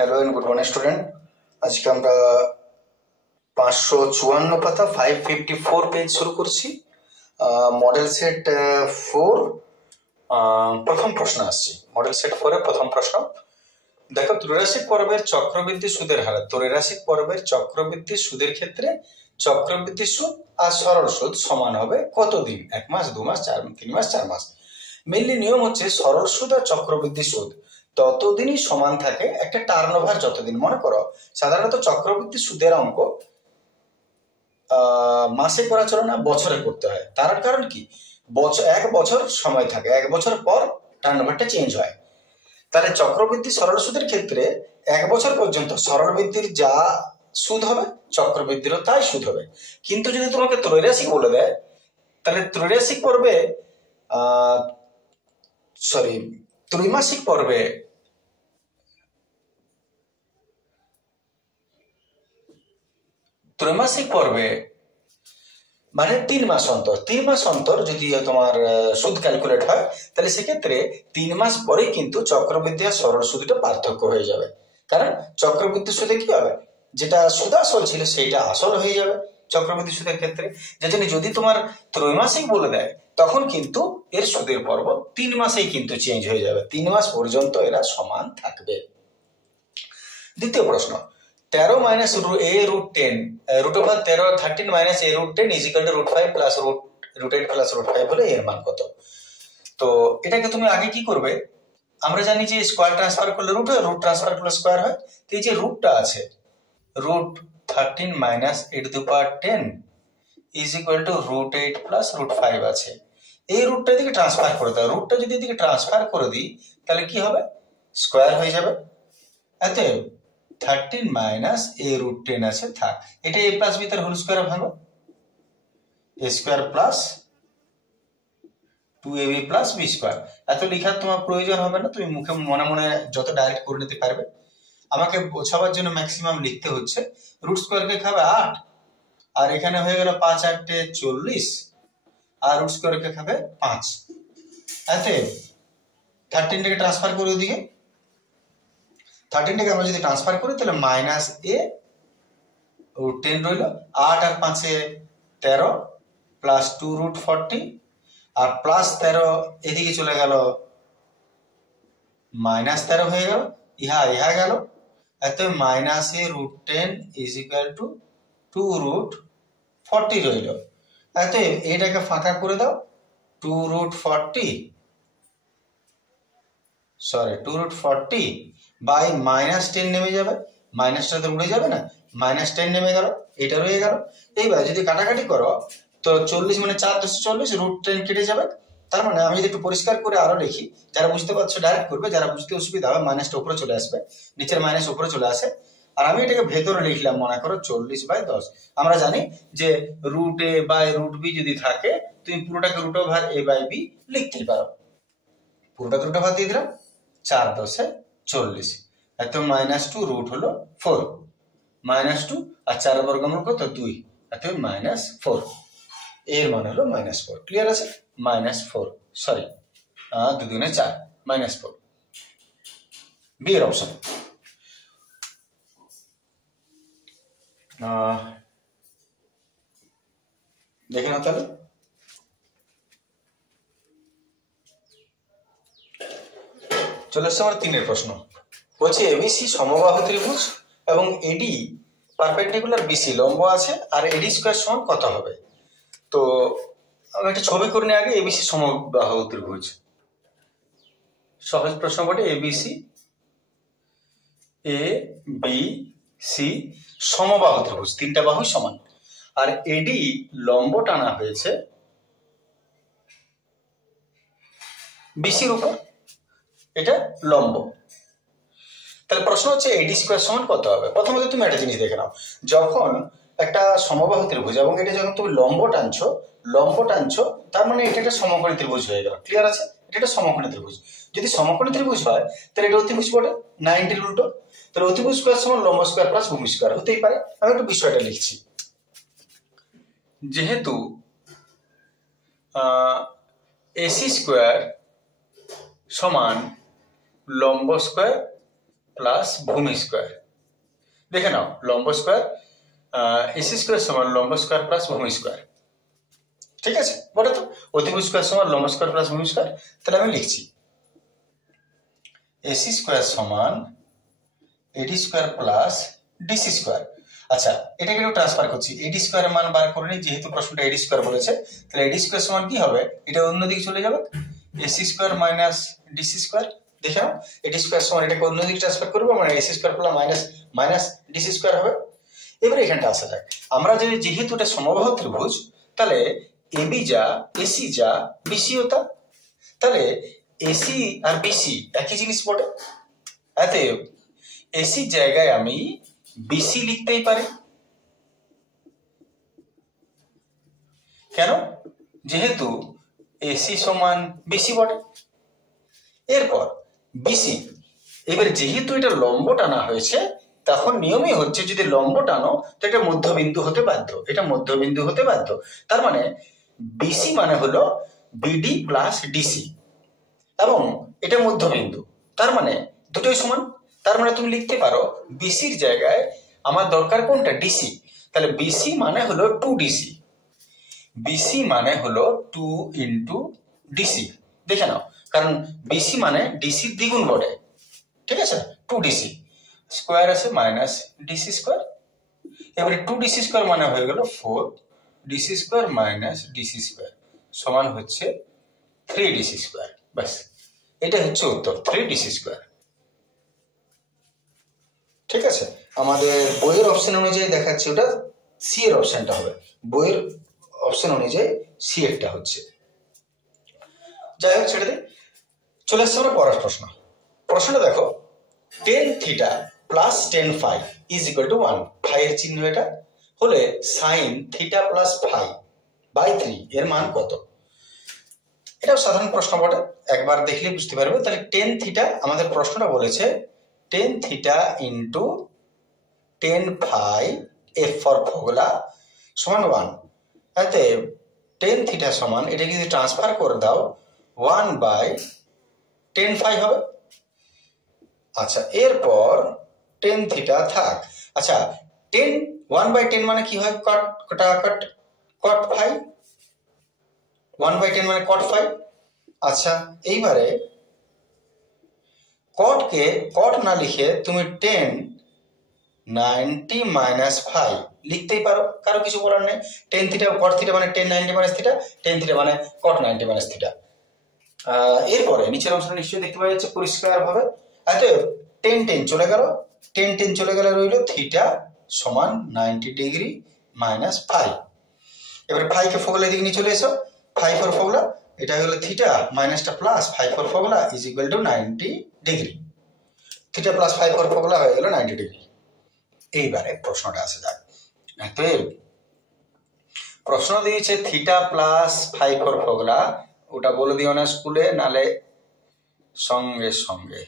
Hello and good morning student. আজকে আমরা 554 পাতা 554 পেজ শুরু করছি। মডেল সেট 4 প্রথম প্রশ্ন আসছে। মডেল সেট 4 এর প্রথম প্রশ্ন দেখো, ত্রৈরাশিক পর্বের চক্রবৃদ্ধি সুদের হার। ত্রৈরাশিক পর্বের চক্রবৃদ্ধি সুদের ক্ষেত্রে চক্রবৃদ্ধি সুদ আর সরল সুদ সমান হবে কতদিন? 1 মাস, 2 মাস, 3 মাস, 4 মাস। মেইনলি নিয়ম হচ্ছে সরল সুদ আর চক্রবৃদ্ধি সুদ ততদিনই সমান থাকে একটা টার্নওভার যতদিন। মনে করো সাধারণত চক্রবৃদ্ধি সুদের অঙ্ক মাসে করা চলে না, বছরে করতে হয়। তার কারণ কি, এক বছর সময় থাকে, 1 বছর পর টার্নওভারটা চেঞ্জ হয়। তাহলে চক্রবৃদ্ধি সরল সুদের ক্ষেত্রে 1 বছর পর্যন্ত সরল বৃদ্ধির যা সুদ হবে চক্রবৃদ্ধিরও তাই সুদ হবে। কিন্তু যদি তোমাকে ত্রৈরাশিক বলে দেয়, তাহলে ত্রৈমাসিক পর্বে ত্রৈমাসিক পর্বে মানে 3 মাস অন্তর, 3 মাস অন্তর যদি তোমার সুদ ক্যালকুলেট হয়, তাহলে সেক্ষেত্রে 3 মাস পরে কিন্তু চক্রবৃদ্ধি আর সরল সুদটা পার্থক্য হয়ে যাবে। কারণ চক্রবৃদ্ধি সুদে কি হবে, যেটা সুদ আসল ছিল সেইটা আসল হয়ে যাবে চক্রবৃদ্ধি সুদের ক্ষেত্রে। যে জন্য যদি তোমার ত্রৈমাসিক বলে দেয়, তখন কিন্তু এর সুদের পর্ব 3 মাসেই কিন্তু চেঞ্জ হয়ে যাবে, 3 মাস পর্যন্ত এরা সমান থাকবে। দ্বিতীয় প্রশ্ন, 13 minus a root 10 root over 13 minus a root 10 is equal to root 5 plus root 8 plus root 5 হলে এর মান কত? তো এটাকে তুমি আগে কি করবে, আমরা জানি যে স্কয়ার ট্রান্সফার করলে রুট হয়, রুট ট্রান্সফার করলে স্কয়ার হয়। তো এই যে রুটটা আছে, root 13 minus a to the power 10 is equal to root 8 plus root 5 আছে। এই রুটটা এদিকে ট্রান্সফার করে দাও, রুটটা যদি এদিকে ট্রান্সফার করে দিই তাহলে কি হবে, স্কয়ার হয়ে যাবে। অতএব 13 মাইনাস a root 10 আছে থাক, এটা a প্লাস b তার হোল স্কয়ারে ভাঙো, a square plus 2ab plus b square. এত লেখার তোমার প্রয়োজন হবে না, তুমি মুখে মনে মনে যত ডাইরেক্ট করে নিতে পারবে। আমাকে বোঝাবার জন্য ম্যাক্সিমাম লিখতে হচ্ছে। রুট স্কয়ারকে খাবে 8, আর এখানে হয়ে গেল 5 8 40, আর রুট স্কয়ারকে খাবে 5। এতে 13 টাকে ট্রান্সফার করে ওদিকে, 13 টাকে আমরা যদি ট্রান্সফার করি তাহলে মাইনাস a রুট 10 রইল, 8 আর 5 13 প্লাস 2 রুট 40, আর প্লাস 13 এদিকে চলে গেল মাইনাস 13 হয়ে গেল, ইহা গেল। এত minus a root 10 is equal to 2 root 40 রইল। এত এটাকে ফাঁকা করে দাও, 2 রুট 40 বাই মাইনাস 10 নেমে যাবে, মাইনাসটা তো উড়ে যাবে না, মাইনাস 10 নেমে গেল, এটা রয়ে গেল। এইবার যদি কাটাকাটি করো তো 40 মানে 4 10 40, রুট 10 কেটে যাবে। তার মানে আমি যদি একটু পরিষ্কার করে আরো লিখি, যারা বুঝতে পারছো ডাইরেক্ট করবে, যারা বুঝতে অসুবিধা হবে মাইনাসটা উপরে চলে আসবে, নিচের মাইনাস উপরে চলে আসে। আর আমি এটাকে ভেতরে লিখলাম, মনে করো 40/10। আমরা জানি যে root a by root b যদি থাকে, তুমি পুরোটাকে root over a by b লিখতেই পারো। পুরোটাকে রুট ওভার দিয়ে দিলাম, 4 10 40, এত -2 রুট হলো 4, -2 আর 4 বর্গমূল কত 2, এত -4, এর মান হলো -4। ক্লিয়ার আছে? -4, সরি 2 2 4, -4 বি এর অপশন। দেখে নাও তাহলে। চলে আসছে আমার 3 এর প্রশ্ন। বলছে এবিসি সমবাহু ত্রিভুজ এবং এডি পারপেন্ডিকুলার বিসি লম্ব আছে, আর এডি স্কয়ার সমান কত হবে? তো আমি একটা ছবি করে নিই আগে। এবিসি সমবাহু ত্রিভুজ, সহজ প্রশ্ন বটে। এবিসি সমবাহু ত্রিভুজ, 3টা বাহু সমান, আর এডি লম্ব টানা হয়েছে বিসির উপর, এটা লম্ব। তাহলে প্রশ্ন হচ্ছে এডি স্কয়ার সমান কত হবে? প্রথমত তুমি একটা জিনিস দেখে নাও, যখন একটা সমবাহু ত্রিভুজ এবং এটা যখন তুমি লম্ব টানছো, তার মানে এটা একটা সমকোণী ত্রিভুজ হয়ে গেল। ক্লিয়ার আছে? এটা একটা সমকোণী ত্রিভুজ। যদি সমকোণী ত্রিভুজ হয় তাহলে এটা অতিভুজ বটে, 90 উল্টো। তাহলে অতিভুজ স্কয়ার সমান লম্ব স্কয়ার প্লাস ভূমি স্কয়ার হতেই পারে। আমি একটু বিষয়টা লিখছি। যেহেতু এসি স্কয়ার সমান লম্ব স্কয়ার প্লাস ভূমি স্কোয়ার। দেখে নাও লম্ব স্কোয়ার এসি স্কোয়ার সমান লম্ব স্কোয়ার প্লাস ভূমি স্কোয়ার। ঠিক আছে, বলো তো অতিভুজ স্কোয়ার সমান লম্ব স্কোয়ার প্লাস ভূমি স্কোয়ার। তাহলে আমি লিখছি এসি স্কোয়ার সমান এডি স্কোয়ার প্লাস ডিসি স্কোয়ার। আচ্ছা, এটাকে একটু ট্রান্সফার করছি, এডি স্কোয়ারের মান বার করে নিই, যেহেতু প্রশ্নটা এডি স্কোয়ার বলেছে। তাহলে এডি স্কোয়ার সমান কি হবে, এটা অন্যদিকে চলে যাবে, AC square minus DC square. দেখে নাও এডি স্কোয়ার সমান এটাকে অন্যদিকে ট্রান্সফার করবো, মানে AC square plus minus DC square হবে। এবারে এখানটা আসা যাক, আমরা যেহেতু এটা সমবাহু ত্রিভুজ, তাহলে এবি যা এসি যা বিসিও তা, তাহলে এসি আর বিসি একই জিনিস বটে। অতএব এসির জায়গায় আমি বিসি লিখতেই পারি। কেন, যেহেতু এসি সমান বিসি বটে। এরপর বিসি, এবারে যেহেতু এটা লম্ব টানা হয়েছে, তখন নিয়মই হচ্ছে যদি লম্ব টানো তো এটা মধ্যবিন্দু হতে বাধ্য, এটা মধ্যবিন্দু হতে বাধ্য। তার মানে বিসি মানে হলো বিডি প্লাস ডিসি, এবং এটা মধ্যবিন্দু, তার মানে দুটোই সমান। তার মানে তুমি লিখতে পারো বিসির জায়গায় আমার দরকার কোনটা, ডিসি। তাহলে বিসি মানে হলো 2DC, বিসি মানে হলো 2 ইন্টু ডিসি। দেখে নাও, কারণ বিসি মানে ডিসির দ্বিগুণ বটে। ঠিক আছে, 2DC স্কোয়ার আছে মাইনাস ডিসি স্কোয়ার। এবারে 2DC স্কোয়ার মানে হয়ে গেল 4DC square minus DC square সমান হচ্ছে 3DC স্কোয়ার। ব্যাস, এটা হচ্ছে উত্তর, 3DC স্কোয়ার। ঠিক আছে, আমাদের বইয়ের অপশন অনুযায়ী দেখাচ্ছে ওটা সি এর অপশনটা হবে, বইয়ের অপশন অনুযায়ী সি এরটা হচ্ছে। যাই হোক, ছেড়ে দিই, চলে আসছে আমরা পরের প্রশ্ন। প্রশ্নটা দেখো, tan theta plus tan phi is equal to 1। Phi এর চিহ্ন এটা হলে sine theta plus phi by 3 এর মান কত? এটাও সাধারণ প্রশ্ন বটে, একবার দেখলে বুঝতে পারবে। তাহলে tan থিটা, আমাদের প্রশ্নটা বলেছে tan theta into tan phi F for ফগলা সমান 1। তাতে tan থিটা সমান, এটাকে যদি ট্রান্সফার করে দাও 1 বাই tan ফাই হবে। আচ্ছা, এরপর tan থিটা থাক। আচ্ছা, 1 বাই 10 মানে কি হয়, কট ফাই, 1 বাই 10 মানে কট ফাই। আচ্ছা, এইবারে কটকে কট না লিখে তুমি tan 90 মাইনাস ফাই লিখতেই পারো, কারো কিছু বলার নেই। tan থিটা কট থিটা মানে tan 90 minus theta, tan theta মানে কট 90 মাইনাস থিটা। এরপরে নিচের অংশটা নিশ্চয়ই দেখতে পাওয়া যাচ্ছে পরিষ্কার ভাবে। tan চলে গেল, tan চলে গেলে রইল থিটা সমান 90 ডিগ্রি মাইনাস ফাই। এবারে ফাই কে ফগলা দিকে নিয়ে চলে এসো, ফাই ফর ফগলা, এটা হলো থিটা মাইনাসটা প্লাস ফাই ফর ফগলা is equal to 90 degree. Theta plus phi for ফগলা হয়ে গেল 90 ডিগ্রি। এইবারে প্রশ্নটা আসে যাক। তো প্রশ্ন দিয়েছে থিটা প্লাস ফাই ফর ফগলা, ওটা বলে দিও না স্কুলে, নালে সঙ্গে সঙ্গে।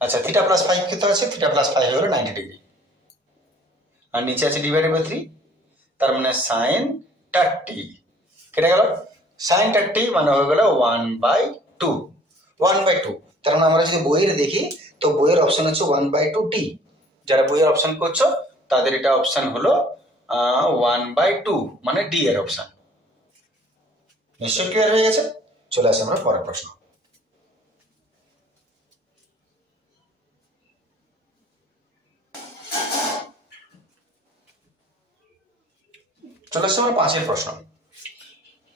আচ্ছা, থিটা প্লাস ফাইভ কত আছে, থিটা প্লাস ফাইভ হয়ে গেল 90 ডিগ্রি, আর নিচে আছে ডিভাইডেড বাই 3, তার মানে সাইন 30 কেটে গেল। সাইন 30 মানে হয়ে গেল 1/2, 1/2। তার মানে আমরা যদি বইয়ের দেখি তো বইয়ের অপশন হচ্ছে 1/2 ডি। যারা বইয়ের অপশন করছো তাদের এটা অপশন হলো 1/2, মানে ডি এর অপশন। নিশ্চয় ক্লিয়ার হয়ে গেছে। চলে আসে আমরা পরের প্রশ্ন। চলে আসছে আমার 5 এর প্রশ্ন।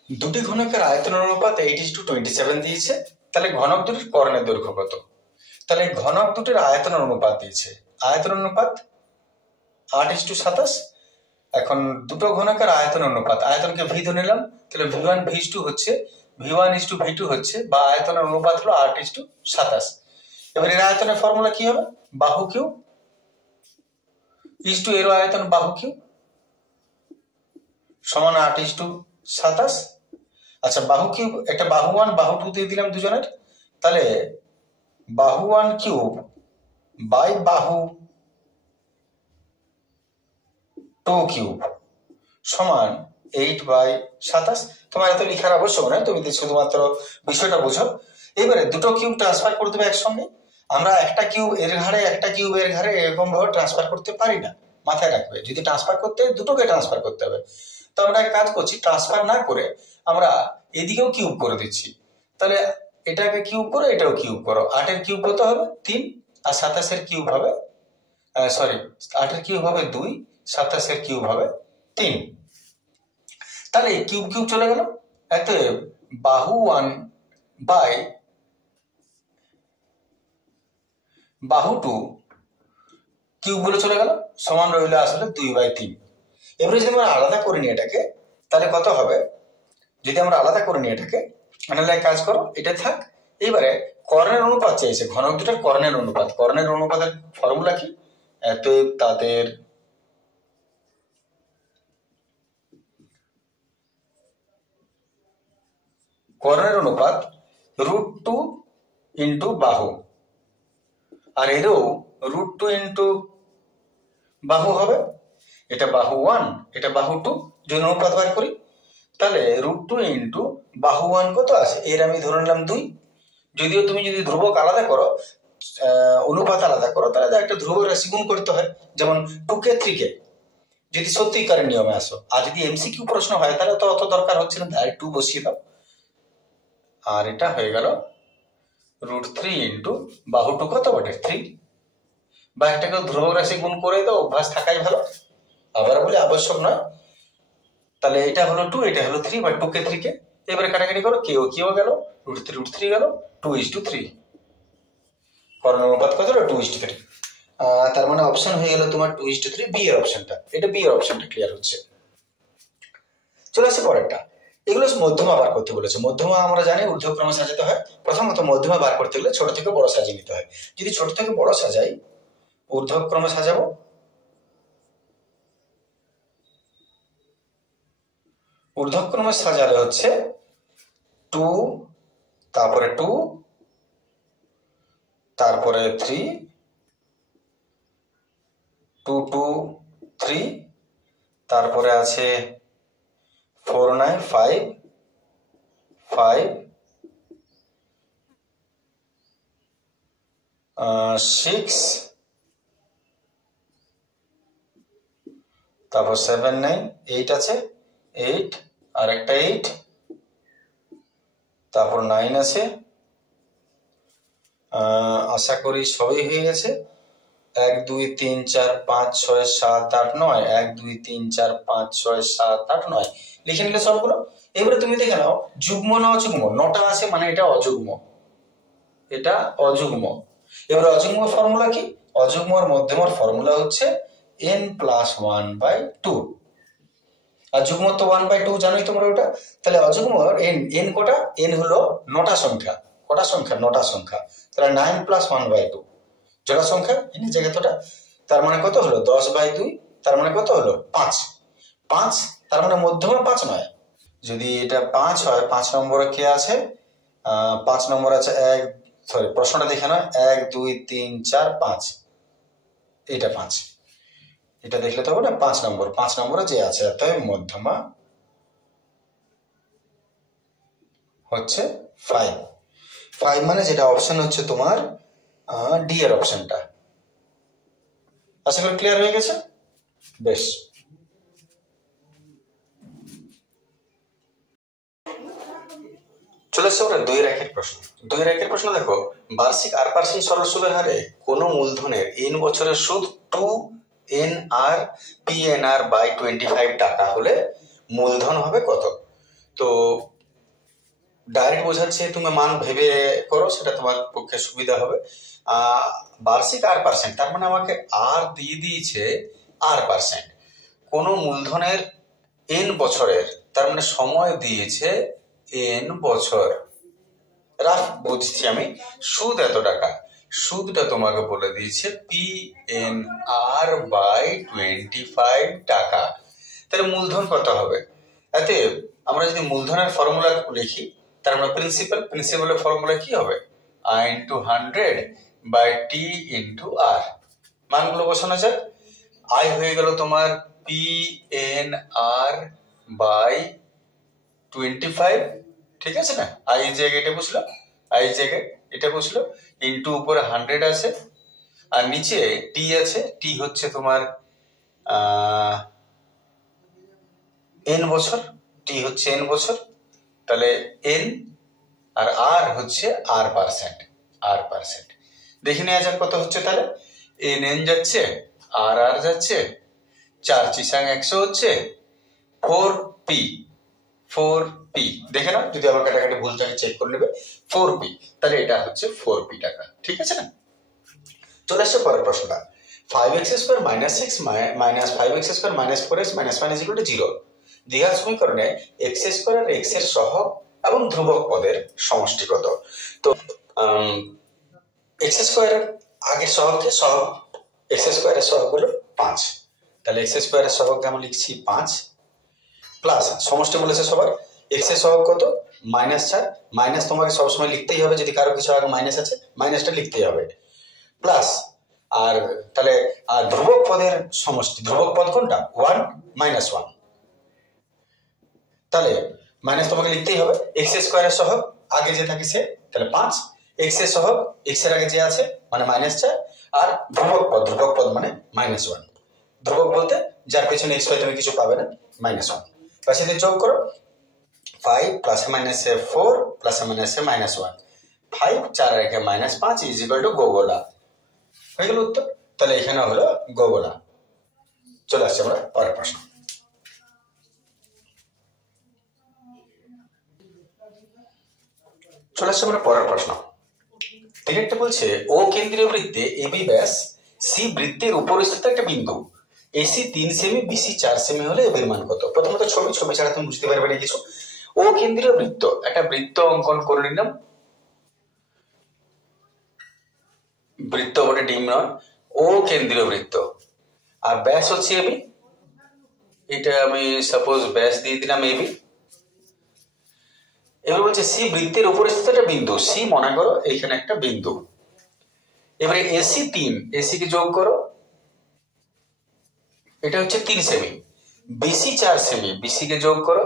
দুটি ঘনকের আয়তনের অনুপাত 8:27 দিয়েছে, তাহলে ঘনক দুটির কর্ণের দৈর্ঘ্য কত? তাহলে ঘনক দুটির আয়তনের অনুপাত দিয়েছে, আয়তন অনুপাত 8:27। এখন দুটো ঘনকের আয়তন অনুপাত, আয়তনকে ভি ধরে নিলাম, তাহলে v1 v2 হচ্ছে v1:v2 হচ্ছে, বা আয়তনের অনুপাত হলো 8:27। এবার এর আয়তনের ফর্মুলা কি হবে, বাহু কিউ ইজটু এর আয়তন বাহু কিউ সমান 8:27। আচ্ছা, বাহু কিউব, একটা বাহু 1 বাহু 2 দিয়ে দিলাম দুজনের, তাহলে বাহু 1 কিউব বাই বাহু 2 কিউব সমান 8/27। তোমার এত লিখার আবশ্যক নয়, তুমি শুধুমাত্র বিষয়টা বুঝো। এবারে দুটো কিউব ট্রান্সফার করে দেবে একসঙ্গে, আমরা একটা কিউব এর ঘাড়ে একটা কিউবের ঘাড়ে এরকম ভাবে ট্রান্সফার করতে পারি না, মাথায় রাখবে। যদি ট্রান্সফার করতে হয় দুটোকে ট্রান্সফার করতে হবে। তো আমরা এক কাজ করছি, ট্রান্সফার না করে আমরা এদিকেও কিউব করে দিচ্ছি। তাহলে এটাকে কিউব করো, এটাও কিউব করো। 8-এর কিউব কত হবে 3, আর 27-এর কিউব হবে সরি 8-এর কিউব হবে 2, 27-এর কিউব হবে 3। তাহলে কিউব কিউব চলে গেল, এতে বাহু 1 বাই বাহু 2 কিউব গুলো চলে গেল, সমান রইল আসলে 2/3। এবারে যদি আমরা আলাদা করে নিই এটাকে, তাহলে কত হবে? যদি আমরা আলাদা করে নিই এটাকে, তাহলে এক কাজ করো, এটা থাক। এবারে কর্ণের অনুপাত চাইছে, ঘনক দুটার কর্ণের অনুপাত। কর্ণের অনুপাতের ফর্মুলা কি? অতএব তাদের কর্ণের অনুপাত √2 ইন্টু বাহু, আর এরও √2 ইন্টু বাহু হবে। এটা বাহু 1, এটা বাহু 2, যদি অনুপাত বার করি তাহলে √2 ইন্টু বাহু 1 কত আছে? এর আমি ধরে নিলাম 2। যদিও তুমি যদি ধ্রুবক আলাদা করো, অনুপাত আলাদা করো, তাহলে একটা ধ্রুব রাশি গুণ করতে হয়, যেমন 2কে 3কে, যদি সত্যিকারের নিয়মে আসো। আর যদি এমসিকিউ প্রশ্ন হয় তাহলে তো অত দরকার হচ্ছে না, ডাইরেক্ট 2 বসিয়ে দাও। আর এটা হয়ে গেল √3 ইন্টু বাহু 2 কত বটে 3। বা একটাকে ধ্রুবক রাশি গুণ করে দাও, অভ্যাস থাকাই ভালো, আবার বলে আবশ্যক নয়। তাহলে এটা হলো 2, এটা হলো 3, বা 2কে 3কে। এবারে কাটাকাটি করো, কেও কেও গেল, √3 গেল, 2:3। কর্ণ অনুপাত কত হলো? 2:3। তার মানে অপশন হয়ে গেল তোমার 2:3, বি এর অপশনটা। এটা বি এর অপশনটা ক্লিয়ার হচ্ছে। চলে আসছে পরেরটা। এগুলো মধ্যমা বার করতে বলেছে। মধ্যমা আমরা জানি ঊর্ধ্বক্রমে সাজাতে হয়। প্রথমত মধ্যমা বার করতে গেলে ছোট থেকে বড় সাজিয়ে নিতে হয়। যদি ছোট থেকে বড় সাজাই, ঊর্ধ্বক্রমে সাজাবো, ঊর্ধ্বক্রমে সাজালে হচ্ছে 2, তারপরে 2, তারপরে 3, 2 2 3, তারপরে আছে 4 9 5 5 6, তারপর 7 9 8 আছে, 8 আর একটা 8, তারপর 9 আছে। আশা করি সবই হয়ে গেছে। 1 2 3 4 5 6 7 8 9, 1 2 3 4 5 6 7 8 9 লিখে নিলে সবগুলো। এবারে তুমি দেখে নাও যুগ্ম না অযুগ্ম। 9টা আছে মানে এটা অযুগ্ম, এটা অযুগ্ম। এবারে অযুগ্ম ফর্মুলা কি? অযুগ্মর মধ্যমার ফর্মুলা হচ্ছে n+1/2, আর যুগ্ম তো 1/2 জানোই তোমরা ওটা। তাহলে অযুগ্মর n কটা? n হলো 9টা সংখ্যা। কটা সংখ্যা? 9টা সংখ্যা। তাহলে 9+1/2 জোড়া সংখ্যা, এর জায়গাটা। তার মানে কত হলো? 10/2। তার মানে কত হলো? 5। 5, তার মানে মধ্যমা 5 নয়। যদি এটা 5 হয়, 5 নম্বরে কে আছে? 5 নম্বর আছে প্রশ্নটা দেখে না, 1 2 3 4 5, এটা 5। এটা দেখলে তো হবে না, 5 নম্বর, 5 নম্বরে যে আছে, অর্থাৎ মধ্যমা হচ্ছে 5। 5 মানে যেটা অপশন হচ্ছে তোমার ডি এর অপশনটা। আশা করি ক্লিয়ার হয়ে গেছে। বেশ, চলে এসছে ওরা 2 এর 1 প্রশ্ন। 2 এর 1 প্রশ্ন দেখো, বার্ষিক r% সরল সুদের হারে কোন মূলধনের n বছরের সুদ 2NR/25 টাকা হলে মূলধন হবে কত? তো ডাইরেক্ট বোঝাচ্ছে, তুমি মান ভেবে করো, সেটা তোমার পক্ষে সুবিধা হবে। বার্ষিক r%, তার মানে আমাকে আর দিয়ে দিয়েছে r%। কোন মূলধনের n বছরের, তার মানে সময় দিয়েছে n বছর। রাফ বুঝছি আমি, সুদ এত টাকা, সুদটা তোমাকে বলে দিয়েছে PNR/25 টাকা। তাহলে মূলধন কত হবে? এতে আমরা যদি মূলধনের ফর্মুলা লিখি, তার মানে প্রিন্সিপালের ফর্মুলা কি হবে? I × 100/T × R। মানগুলো বসানো যাক। I হয়ে গেল তোমার PNR/25, ঠিক আছে না? I জায়গায় এটা বুঝলাম, I জায়গায় এটা বসলো, ইন্টু উপরে 100 আছে, আর নিচে টি আছে, টি হচ্ছে তোমার এন বছর, টি হচ্ছে এন বছর, তাহলে এন আর আর হচ্ছে আর%। দেখে নেওয়া যাক কত হচ্ছে। তাহলে এন এন যাচ্ছে, আর আর যাচ্ছে, 4 চিসাং 100 হচ্ছে 4p দেখে নাও, যদি আমার কাটাকাটি ভুল থাকে চেক করে নেবে। 4p, তাহলে এটা হচ্ছে 4p টাকা। ঠিক আছে না? চলে আসছে পরের প্রশ্নটা। 5x² - 6 - 5x² - 4x - 1 = 0 দ্বিঘাত সমীকরণে x² আর x এর সহগ এবং ধ্রুবক পদের সমষ্টি কত? তো x² এর আগের সহগকে সহগ, x² এর সহগ হলো 5, তাহলে x² এর সহগ আমরা লিখছি 5 প্লাস সমষ্টি বলেছে সবার, x এর সহগ কত? -4, মাইনাস তোমাকে সবসময় লিখতেই হবে, যদি কারো কিছু আগে মাইনাস আছে মাইনাসটা লিখতেই হবে, প্লাস আর তাহলে আর ধ্রুবক পদের সমষ্টি, ধ্রুবক পদ কোনটা? 1 - 1, তাহলে মাইনাস তোমাকে লিখতেই হবে। x² এর সহগ আগে যে থাকে সে, তাহলে 5, x এর সহগ x এর আগে যে আছে মানে -4, আর ধ্রুবক পদ মানে -1। ধ্রুবক বলতে যার পেছনে x হয় তুমি কিছু পাবে না, -1। পাশে দিয়ে যোগ করো, 5 ± 4 ± -1, 5 4 রেখে -5 = গোগোলা। হয়ে গেল উত্তর। তাহলে এখানে হলো গোগোলা। চলে আসছে আমরা পরের প্রশ্ন। একটা বলছে ও কেন্দ্রীয় বৃত্তে এবি ব্যাস, সি বৃত্তের উপরিস্থিত একটা বিন্দু, এসি 3 সেমি, বিসি 4 সেমি হলে এবির মান কত? প্রথমত ছবি ছাড়া তুমি বুঝতে পারবে না কিছু। ও কেন্দ্রীয় বৃত্ত, একটা বৃত্ত অঙ্কন করে নিলাম, বৃত্ত বটে ডিম নয়, ও কেন্দ্রীয় বৃত্ত, আর ব্যাস হচ্ছে এবি, এটা আমি সাপোজ ব্যাস দিয়ে দিলাম এবি। এবার বলছে সি বৃত্তের উপরিস্থিত একটা বিন্দু, সি মনে করো এইখানে একটা বিন্দু। এবারে এসি 3, এসি কে যোগ করো, এটা হচ্ছে 3 সেমি, বিসি 4 সেমি, বিসি কে যোগ করো,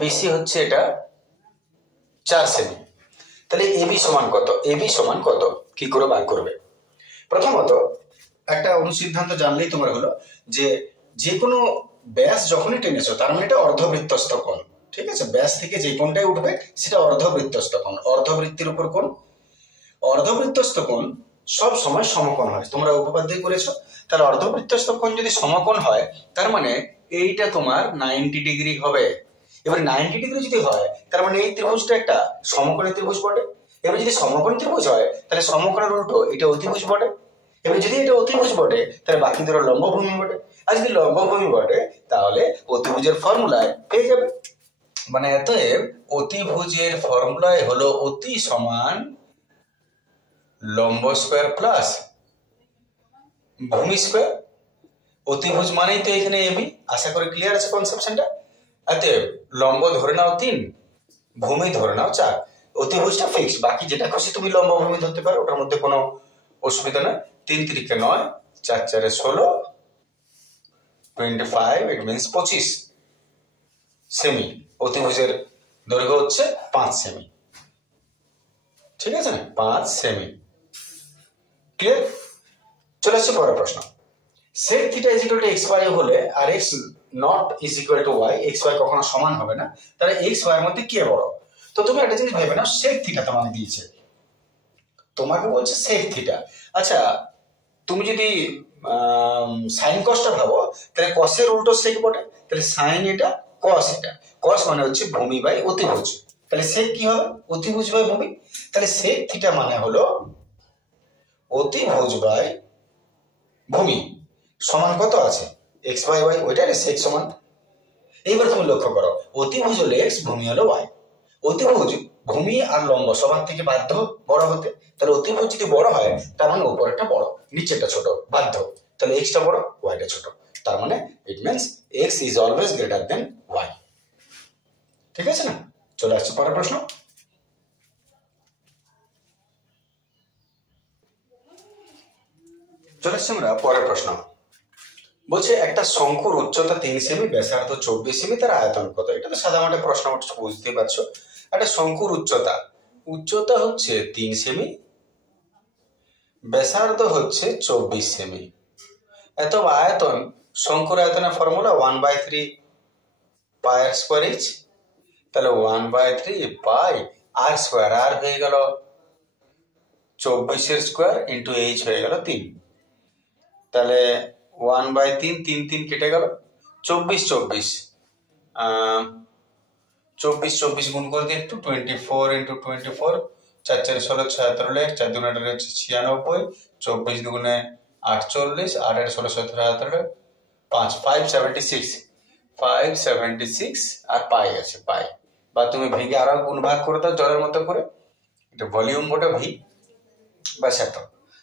বিসি হচ্ছে এটা 4 সেমি। তাহলে এবি সমান কত? এবি সমান কত কি করে বার করবে? প্রথমত একটা অনুসিদ্ধান্ত জানলেই তোমার হলো যে যে কোনো ব্যাস যখনই টেনেছো তার মানে এটা অর্ধবৃত্তস্থ কোণ। ঠিক আছে, ব্যাস থেকে যে কোণটাই উঠবে সেটা অর্ধবৃত্তস্থ কোণ। অর্ধবৃত্তের উপর কোণ, অর্ধবৃত্তস্থ কোণ সব সময় সমকোণ হয়, তোমরা উপপাদ্য করেছো। তাহলে অর্ধবৃত্তস্থ কোণ যদি সমকোণ হয় তার মানে এইটা তোমার 90 ডিগ্রি হবে। এবার 90 ডিগ্রি যদি হয় তার মানে এই ত্রিভুজটা একটা সমকোণী ত্রিভুজ বটে। এবার যদি সমকোণী ত্রিভুজ হয় তাহলে সমকোণের উল্টো এটা অতিভুজ বটে। এবার যদি এটা অতিভুজ বটে তাহলে বাকি দুটো লম্বভূমি বটে, আর যদি লম্বভূমি বটে তাহলে অতিভুজের ফর্মুলায় পেয়ে যাবে। মানে অতএব অতিভুজের ফর্মুলায় হলো অতি সমান লম্ব স্কয়ার প্লাস ভূমি স্কয়ার। অতিভুজ মানেই তো এখানে এবি, আশা করি ক্লিয়ার আছে কনসেপশনটা। অতএব লম্ব ধরে নাও 3, ভূমি ধরে নাও 4, অতিভুজটা ফিক্সড, বাকি যেটা খুশি তুমি লম্ব ভূমি ধরতে পারো, ওটার মধ্যে কোনো অসুবিধা নেই। 3 3 9, 4 4 16, 25, ইট মিনস 25 সেমি। অতিভুজের দৈর্ঘ্য হচ্ছে 5 সেমি। ঠিক আছে না, 5 সেমি। ক্লিয়ার? চলে আসছে পরের প্রশ্ন। sec θ = xy হলে আর x not = y, xy কখনো সমান হবে না, তাহলে x y এর মধ্যে কে বড়? তো তুমি একটা জিনিস ভেবে নাও, sec θ তোমাকে দিয়েছে, তোমাকে বলছে sec θ। আচ্ছা, তুমি যদি সাইন কসটা ভাবো তাহলে কসের উল্টো sec বটে, তাহলে সাইন এটা, কস এটা। কস মানে হচ্ছে ভূমি বাই অতিভুজ, তাহলে sec কি হবে? অতিভুজ বাই ভূমি। তাহলে sec θ মানে হলো অতিভুজ বাই ভূমি সমান কত আছে? x বাই y, ওইটা sec সমান। এইবার তুমি লক্ষ্য করো, অতিভুজ হলো x, ভূমি হলো y। অতিভুজ ভূমি আর লম্ব সবার থেকে বাধ্য বড় হতে, তাহলে অতিভুজ যদি বড় হয় তার মানে উপরেরটা বড় নিচেরটা ছোট, বাধ্য। তাহলে x টা বড়, y টা ছোট, তার মানে it means x is always greater than y। ঠিক আছে না? চলে আসছে পরের প্রশ্ন। চলে আসছে আমরা পরের প্রশ্ন। বলছে একটা শঙ্কুর উচ্চতা 3 সেমি, ব্যাসার্ধ 24 সেমি, তার আয়তন কত? এটা তো সাধারণ প্রশ্ন, বুঝতেই পারছো। একটা শঙ্কুর উচ্চতা উচ্চতা হচ্ছে 3 সেমি, ব্যাসার্ধ হচ্ছে 24 সেমি। এত আয়তন, শঙ্কুর আয়তনের ফর্মুলা 1/3 পাই আর স্কোয়ার এইচ। তাহলে 1/3 পাই আর স্কোয়ার, আর হয়ে গেল 24 স্কোয়ার ইন্টু এইচ হয়ে গেল 3। তাহলে 1/3, 3 কেটে গেল, 24 24 24 24 গুণ করে দিই একটু, 24 ইন্টু 24, 4 4 16 76, 4 2 8 হচ্ছে 96, 24 দুগুণে 48, 8 8 16 17 17, 5 576, 576 আর পাই আছে, পাই। বা তুমি ভিগে আরো গুণ ভাগ করে দাও জলের মতো করে, এটা ভলিউম বটে ভি, ব্যাস এত।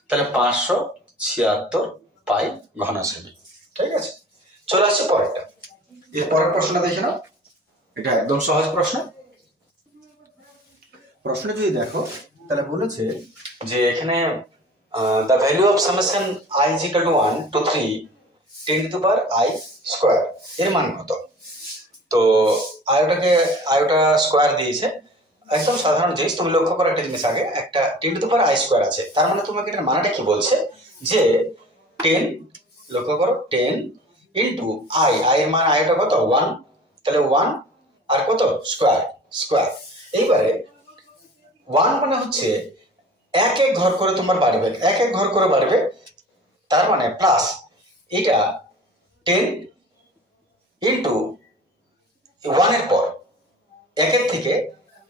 তাহলে 576 পাই ঘন সেমি। ঠিক আছে, চলে আসছে পরেরটা। এর পরের প্রশ্নটা দেখে নাও, এটা একদম সহজ প্রশ্ন। প্রশ্ন যদি দেখো তাহলে বলেছে যে এখানে the value of summation i is equal to 1 to 3 10 to the power i square, এর মান কত? তো আয়োটা স্কয়ার দিয়েছে, একদম সাধারণ জিনিস। তুমি লক্ষ্য করো একটা জিনিস, আগে একটা 10 to the power i square আছে, তার মানে তোমাকে এটার মানেটা কি বলছে যে 10, লক্ষ্য করো 10 ইন্টু i, এর মান আয়োটা কত 1, তাহলে 1 আর কত স্কয়ার, স্কয়ার। এইবারে 1 মানে হচ্ছে এক এক ঘর করে তোমার বাড়বে, এক এক ঘর করে বাড়বে, তার মানে প্লাস এটা 10 ইন্টু 1 এর পর একের থেকে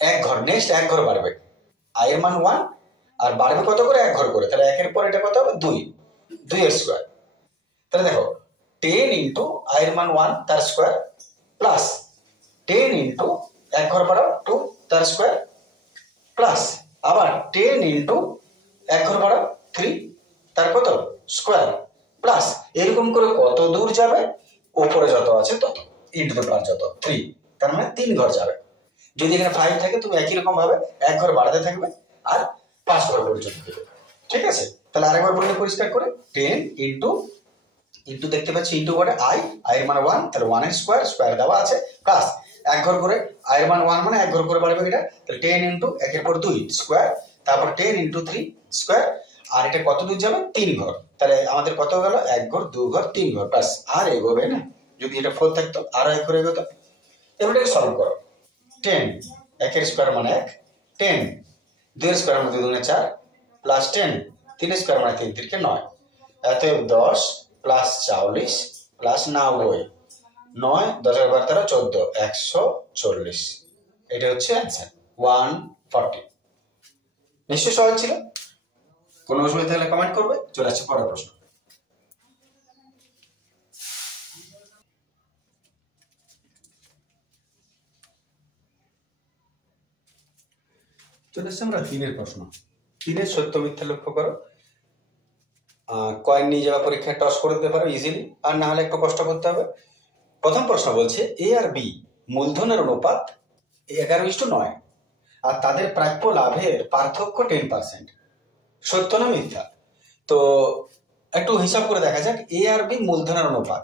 এক ঘর, নেক্সট এক ঘর বাড়বে, এর মান 1 আর বাড়বে কত করে এক ঘর করে, তাহলে একের পর এটা কত হবে 2, 2 এর স্কয়ার। তাহলে দেখো 10 ইন্টু এর মান 1 তার স্কয়ার, প্লাস 10 ইন্টু এক ঘর বাড়াও 2 তার স্কয়ার, প্লাস আবার 10 ইন্টু এক ঘর বাড়াও 3 তার কত স্কয়ার, প্লাস এরকম করে কত দূর যাবে, উপরে যত আছে তত, ইন্টু দ্য পাওয়ার যত 3, তার মানে 3 ঘর যাবে। যদি এখানে 5 থাকে তুমি একই রকম ভাবে এক ঘর বাড়াতে থাকবে আর 5 ঘর পর্যন্ত দেবে। ঠিক আছে, তাহলে আরেকবার বললে পরিষ্কার করে, 10 ইন্টু ইন্টু দেখতে পাচ্ছি ইন্টু বটে এর মানে 1, তাহলে 1 এর স্কয়ার, স্কয়ার দেওয়া আছে, প্লাস এক ঘর করে এর মান 1 মানে এক ঘর করে বাড়বে এটা, তাহলে 10 ইন্টু একের পর 2 স্কয়ার, তারপর 10 ইন্টু 3 স্কয়ার, আর এটা কত দূর যাবে 3 ঘর। তাহলে আমাদের কত গেল, এক ঘর 2 ঘর 3 ঘর, বাস আর এগোবে না। যদি এটা 4 থাকতো আরো এক ঘর এগোতো। এবার এটাকে সলভ করো, 10 একের স্কয়ার মানে 1, 10 2 এর স্কয়ার মানে 2 দুগুণে 4, প্লাস 10 3 এর স্কয়ার মানে 3 3 কে 9, অতএব 10 প্লাস 40 প্লাস 90, 9 10 এর বার 13 14, 140। এটা হচ্ছে অ্যান্সার 140। নিশ্চয়ই সহজ ছিল। কোনো অসুবিধা থাকলে কমেন্ট করবে। চলে আসছে পরের প্রশ্ন। চলে আসছে আমরা 3-এর প্রশ্ন। 3-এর সত্য মিথ্যা লক্ষ্য করো। কয়েন নিয়ে যাওয়া পরীক্ষায় টস করে দিতে পারো ইজিলি, আর না হলে একটু কষ্ট করতে হবে। প্রথম প্রশ্ন বলছে এ আর বি মূলধনের অনুপাত 11:9 আর তাদের প্রাপ্য লাভের পার্থক্য 10%, সত্য না মিথ্যা? তো একটু হিসাব করে দেখা যাক, এ আর বি মূলধনের অনুপাত।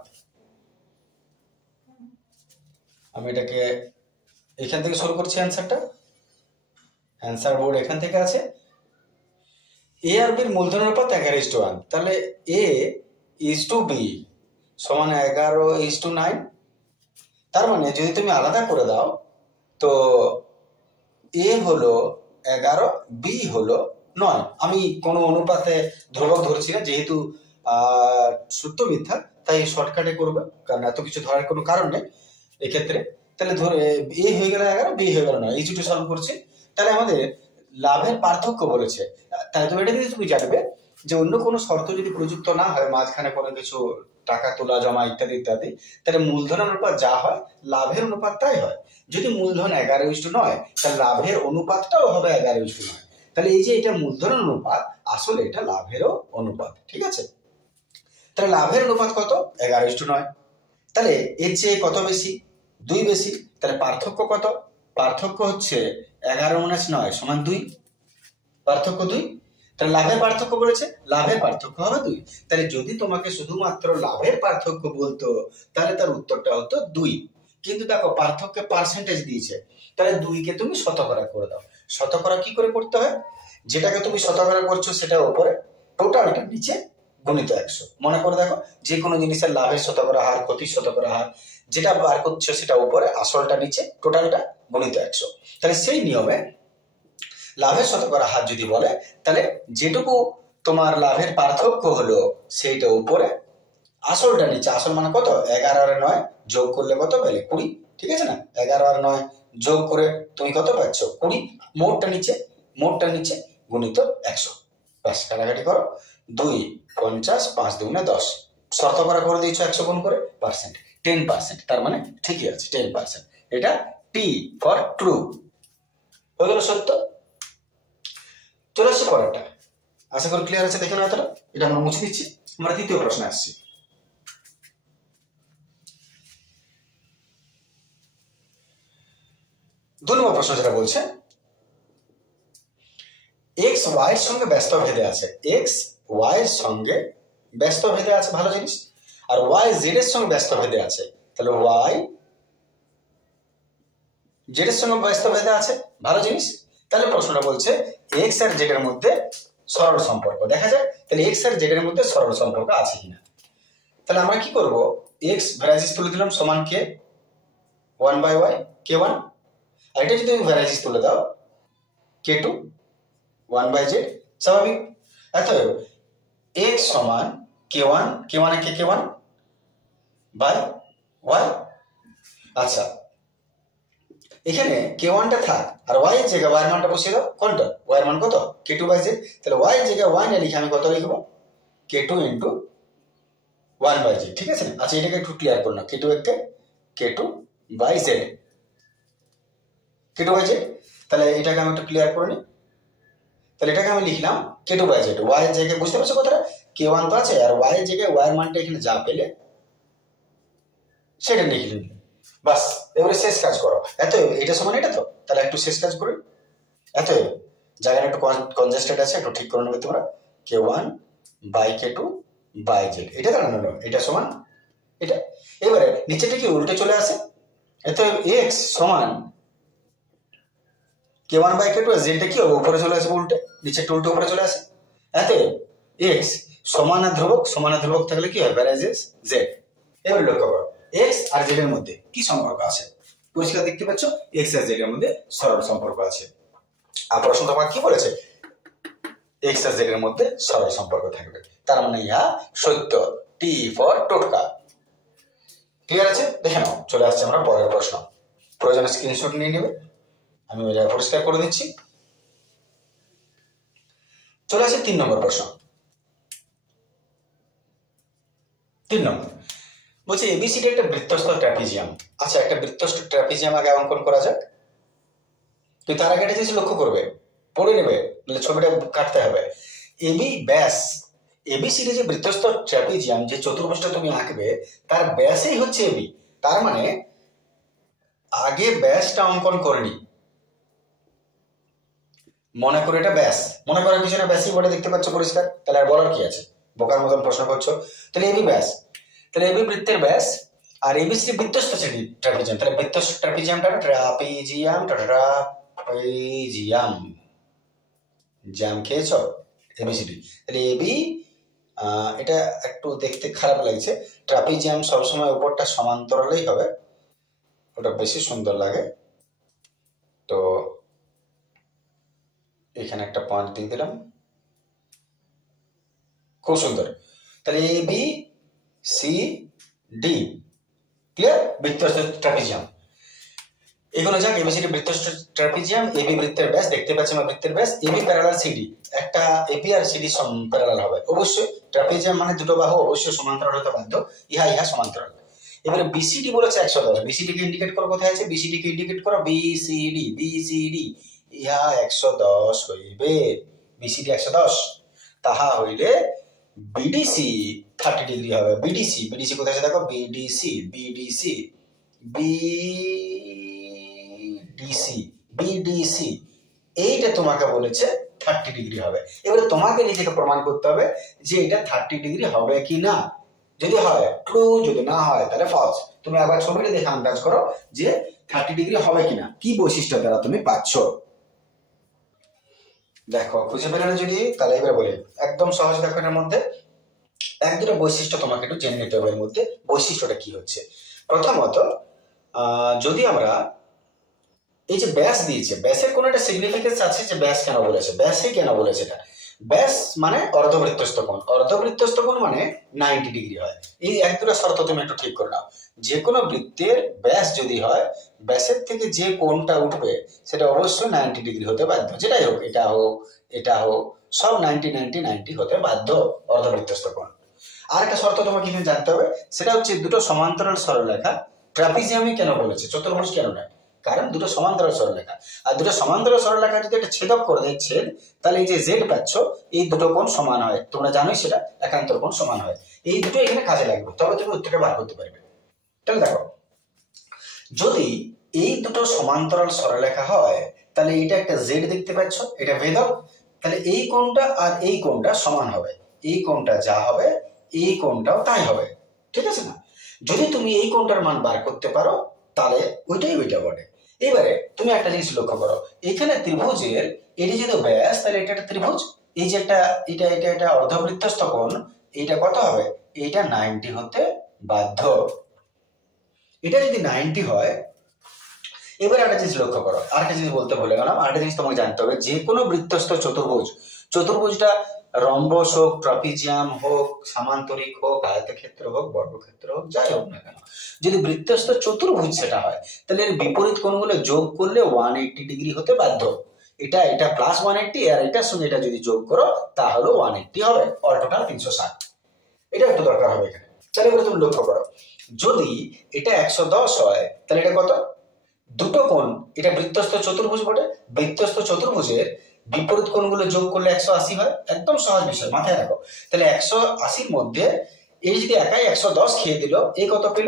আমি এটাকে এখান থেকে শুরু করছি, অ্যান্সারটা, অ্যান্সার বোর্ড এখান থেকে আছে। এ আর বির মূলধন অনুপাত 11:1, তাহলে এ ইজ টু বি সমান 11:9। তার মানে যদি তুমি আলাদা করে দাও তো এ হলো 11, বি হলো 9। আমি কোনো অনুপাতে ধ্রুবক ধরছি না, যেহেতু সত্য মিথ্যা তাই শর্টকাটে করবে, কারণ এত কিছু ধরার কোনো কারণ নেই এক্ষেত্রে। তাহলে ধরে এ হয়ে গেল 11, বি হয়ে গেল 9, এই দুটো সলভ করছি। তাহলে আমাদের লাভের পার্থক্য বলেছে, তাই তুমি এটা দিয়ে তুমি জানবে যে অন্য কোনো শর্ত যদি প্রযুক্ত না হয়, মাঝখানে কোনো কিছু টাকা তোলা জমা ইত্যাদি ইত্যাদি, তাহলে মূলধনের অনুপাত যা হয় লাভের অনুপাত তাই হয়। যদি মূলধন 11:9 তাহলে লাভের অনুপাতটাও হবে 11:9। তাহলে এই যে এটা মূলধনের অনুপাত, আসলে এটা লাভেরও অনুপাত। ঠিক আছে, তাহলে লাভের অনুপাত কত 11:9, তাহলে এর চেয়ে কত বেশি, 2 বেশি। তাহলে পার্থক্য কত, পার্থক্য হচ্ছে 11 - 9 = 2, পার্থক্য 2। তাহলে লাভের পার্থক্য বলেছে, লাভের পার্থক্য হবে 2। তাহলে যদি তোমাকে শুধুমাত্র লাভের পার্থক্য বলতো তাহলে তার উত্তরটা হতো 2, কিন্তু দেখো পার্থক্যে পার্সেন্টেজ দিয়েছে, তাহলে 2 কে তুমি শতকরা করে দাও। শতকরা কি করে করতে হয়, যেটাকে তুমি শতকরা করছো সেটা উপরে, টোটালটা নিচে গুণিত 100। মনে করে দেখো, যে কোনো জিনিসের লাভের শতকরা হার, ক্ষতির শতকরা হার, যেটা বার করছো সেটা উপরে, আসলটা নিচে, টোটালটা গুণিত 100। তাহলে সেই নিয়মে লাভের শতকরা হার যদি বলে, তাহলে যেটুকু তোমার লাভের পার্থক্য হলো সেইটা উপরে, আসলটা নিচে। আসল মানে কত, 11 আর 9 যোগ করলে কত পেলে 20, ঠিক আছে না? 11 আর 9 যোগ করে তুমি কত পাচ্ছ 20, মোটটা নিচে গুণিত 100। ব্যাস, কাটাকাটি করো, 2 50, 5 2 10, শতকরা করে দিয়েছো 100 গুণ করে, পার্সেন্ট 10%, তার মানে ঠিকই আছে 10%। এটা টি ফর ট্রু হয়ে গেল, সত্য। চলে আসছে পরেরটা, আশা করি ক্লিয়ার আছে। দেখে নাও এতটা, এটা আমরা মুছে দিচ্ছি। আমরা তৃতীয় প্রশ্নে আসছি। 2 নম্বর প্রশ্ন যেটা বলছে, এক্স ওয়াই এর সঙ্গে ব্যস্ত ভেদে আছে। এক্স ওয়াই এর সঙ্গে ব্যস্ত ভেদে আছে, ভালো জিনিস। আর ওয়াই জেড এর সঙ্গে ব্যস্ত ভেদে আছে, তাহলে ওয়াই জেড এর সঙ্গে ব্যস্ত ভেদে আছে, ভালো জিনিস। তাহলে প্রশ্নটা বলছে এক্স আর জেড এর মধ্যে সরল সম্পর্ক দেখা যায়। তাহলে এক্স আর জেড এর মধ্যে সরল সম্পর্ক আছে কিনা, তাহলে আমরা কি করব, এক্স ভ্যারাইসিস তুলে দিলাম সমান কে 1/y k1, আর এটা যদি তুমি ভ্যারাইসিস তুলে দাও k2 1/z, স্বাভাবিক। অতএব x সমান k1, k1 A k1 by y। আচ্ছা, এখানে k1 টা থাক, আর y এর জায়গায় y এর মানটা বসিয়ে দাও। কোনটা, y এর মান কত, k2/z। তাহলে y এর জায়গায় y না লিখে আমি কত লিখবো, k2 ইন্টু 1/z, ঠিক আছে না? আচ্ছা, এটাকে একটু ক্লিয়ার করুন না, k2/z, k2/z। তাহলে এটাকে আমি একটু ক্লিয়ার করে নিই। তাহলে এটাকে আমি লিখলাম k2/z, y এর জায়গায়, বুঝতে পারছো কথাটা, k1 তো আছে, আর y এর জায়গায় y এর মানটা এখানে যা পেলে সেটা লিখে নিলে বাস। এবারে শেষ কাজ করো, এত এটা সমান এটা তো, তাহলে একটু শেষ কাজ করি। এত জায়গাটা একটু কনজেস্টেড আছে, একটু ঠিক করে নেবে তোমরা। k1/k2/z, এটা দাঁড়ানো, এটা সমান এটা। এবারে নিচেটা কি উল্টে চলে আসে, এত এক্স সমান k1/k2, আর জেডটা কি হবে, উপরে চলে আসে উল্টে, নিচেটা উল্টে উপরে চলে আসে। এত এক্স সমান আর ধ্রুবক থাকলে কি হয়, ভ্যারাইসিস জেড। এবার লক্ষ্য করো, এক্স আর জেড এর মধ্যে কি সম্পর্ক আছে, পরিষ্কার দেখতে পাচ্ছ, এক্স আর জেড এর মধ্যে সরল সম্পর্ক আছে। আর প্রশ্ন তোমাকে কি বলেছে, এক্স আর জেড এর মধ্যে সরল সম্পর্ক থাকবে, তার মানে ইহা সত্য, টি ফর টোটকা। ক্লিয়ার আছে? দেখে নাও, চলে আসছে আমরা পরের প্রশ্ন। প্রয়োজনে স্ক্রিনশট নিয়ে নেবে, আমি ওই জায়গায় পরিষ্কার করে দিচ্ছি। চলে আসে 3 নম্বর প্রশ্ন। 3 নম্বর বলছে এবিসিডি একটা বৃত্তস্থ ট্রাপিজিয়াম। আচ্ছা, একটা বৃত্তস্থ ট্রাপিজিয়াম আগে অঙ্কন করা যাক। তুই তার আগে একটা জিনিস লক্ষ্য করবে, পড়ে নেবে, ছবিটা কাটতে হবে। এবি ব্যাস, এবিসিডি যে বৃত্তস্থ ট্রাপিজিয়াম, যে চতুর্ভুজটা তুমি আঁকবে তার ব্যাসই হচ্ছে এবি। তার মানে আগে ব্যাসটা অঙ্কন করিনি, মনে করে এটা ব্যাস, মনে করার কিছু না, ব্যাসই বলে, দেখতে পাচ্ছ পরিষ্কার। তাহলে আর বলার কি আছে, বোকার মতন প্রশ্ন করছো। তাহলে এবি ব্যাস, তাহলে এবি বৃত্তের ব্যাস, আর এবিসিডি বৃত্তস্থ ট্রাপিজিয়াম। তাহলে বৃত্তস্থ ট্রাপিজিয়ামটা ট্রাপিজিয়াম জ্যাম খেয়েছ এবিসিডি। তাহলে এবি, এটা একটু দেখতে খারাপ লাগছে, ট্রাপিজিয়াম সবসময় উপরটা সমান্তরালেই হবে, ওটা বেশি সুন্দর লাগে। তো এখানে একটা পয়েন্ট দিয়ে দিলাম, খুব সুন্দর। তাহলে A B C D, clear, বৃত্তস্থ ট্রাপিজিয়াম। এগুলো যাক, এবিসিডি বৃত্তস্থ ট্রাপিজিয়াম, এবি বৃত্তের ব্যাস, দেখতে পাচ্ছি আমরা বৃত্তের ব্যাস, এবি প্যারালাল সিডি, একটা এবি আর সিডি প্যারালাল হবে অবশ্যই। ট্রাপিজিয়াম মানে দুটো বাহু অবশ্যই সমান্তরাল হতে বাধ্য, ইহা সমান্তরাল। এবারে বিসিডি বলেছে 110, বিসিডি কে ইন্ডিকেট করো, কোথায় আছে, বিসিডি কে ইন্ডিকেট করো, বিসিডি, ইহা 110 হইবে, বিসিডি 110। তাহা হইলে বিডিসি 30 ডিগ্রি হবে। বিডিসি কোথায় আছে দেখো, বিডিসি এইটা তোমাকে বলেছে 30 ডিগ্রি হবে। এবারে তোমাকে নিজেকে প্রমাণ করতে হবে যে এটা 30 ডিগ্রি হবে কি না। যদি হয় ট্রু, যদি না হয় তাহলে ফলস। তুমি আবার ছবিটা দেখে আন্দাজ করো যে 30 ডিগ্রি হবে কিনা, কি বৈশিষ্ট্য দ্বারা তুমি পাচ্ছ। দেখো খুঁজে পেলে না যদি, তাহলে এবার বলি একদম সহজ। দেখো এটার মধ্যে এক দুটো বৈশিষ্ট্য তোমাকে একটু জেনে নিতে হবে। এর মধ্যে বৈশিষ্ট্যটা কি হচ্ছে। প্রথমত যদি আমরা এই যে ব্যাস দিয়েছে, ব্যাসের কোনো একটা সিগনিফিকেন্স আছে যে ব্যাস কেন বলেছে, ব্যাসে কেন বলেছে এটা। ব্যাস মানে অর্ধবৃত্তস্থ কোণ, অর্ধবৃত্তস্থ কোণ মানে 90 ডিগ্রি হয়। এই এক দুটো শর্ত তুমি একটু ঠিক করে নাও। যে কোনো বৃত্তের ব্যাস যদি হয়, ব্যাসের থেকে যে কোণটা উঠবে সেটা অবশ্যই 90 ডিগ্রি হতে বাধ্য। যেটাই হোক, এটা হোক এটা হোক, সব 90 হতে বাধ্য অর্ধবৃত্তস্থ কোণ। আর একটা শর্ত তোমাকে এখানে জানতে হবে, সেটা হচ্ছে দুটো সমান্তরাল সরলরেখা। ট্রাপিজিয়ামে কেন বলেছে, চতুর্ভুজ কেন নয়? কারণ দুটো সমান্তরাল সরলরেখা, আর দুটো সমান্তরাল সরলরেখা যদি একটা ছেদক করে দেয় ছেদ, তাহলে এই যে জেড পাচ্ছ, এই দুটো কোণ সমান হয়। তোমরা জানোই সেটা, একান্তর কোণ সমান হয়। এই দুটো এখানে কাজে লাগবে, তবে তুমি উত্তরটা বার করতে পারবে। তাহলে দেখো, যদি এই দুটো সমান্তরাল সরলরেখা হয়, তাহলে এটা একটা জেড দেখতে পাচ্ছ, এটা ভেদক। তাহলে এই কোণটা আর এই কোণটা সমান হবে, এই কোণটা যা হবে এই কোণটাও তাই হবে, ঠিক আছে না? যদি তুমি এই কোণটার মান বার করতে পারো, তাহলে ওইটাই ওইটা বটে। এবারে তুমি একটা জিনিস লক্ষ্য করো, এখানে ত্রিভুজের এটি যদি ব্যাস, তাহলে এটা একটা ত্রিভুজ। এই যে একটা এটা অর্ধবৃত্তস্থ কোণ, এটা কত হবে? এটা 90 হতে বাধ্য। এটা যদি 90 হয়, এবার একটা জিনিস লক্ষ্য করো, আরেকটা জিনিস বলতে ভুলে গেলাম। আরেকটা জিনিস তোমাকে জানতে হবে, যে কোনো বৃত্তস্থ চতুর্ভুজ, চতুর্ভুজটা রম্বস হোক, ট্রাপিজিয়াম হোক, সামান্তরিক হোক, আয়তক্ষেত্র হোক, বর্গক্ষেত্র হোক, যাই হোক না কেন, যদি বৃত্তস্থ চতুর্ভুজ সেটা হয়, তাহলে এর বিপরীত কোণগুলো যোগ করলে 180 ডিগ্রি হতে বাধ্য। এটা এটা প্লাস 180, আর এটার সঙ্গে এটা যদি যোগ করো তাহলে 180 হবে, অল টোটাল 360। এটা একটু দরকার হবে এখানে। তাহলে এবার তুমি লক্ষ্য করো, যদি এটা 110 হয়, তাহলে এটা কত? দুটো কোণ, এটা বৃত্তস্থ চতুর্ভুজ বটে, বৃত্তস্থ চতুর্ভুজের বিপরীত কোণগুলো যোগ করলে 180 হয়। একদম সহজ বিষয়, মাথায় রাখো। তাহলে 180-র মধ্যে এই যদি একাই 110 খেয়ে দিল, এ কত পেল?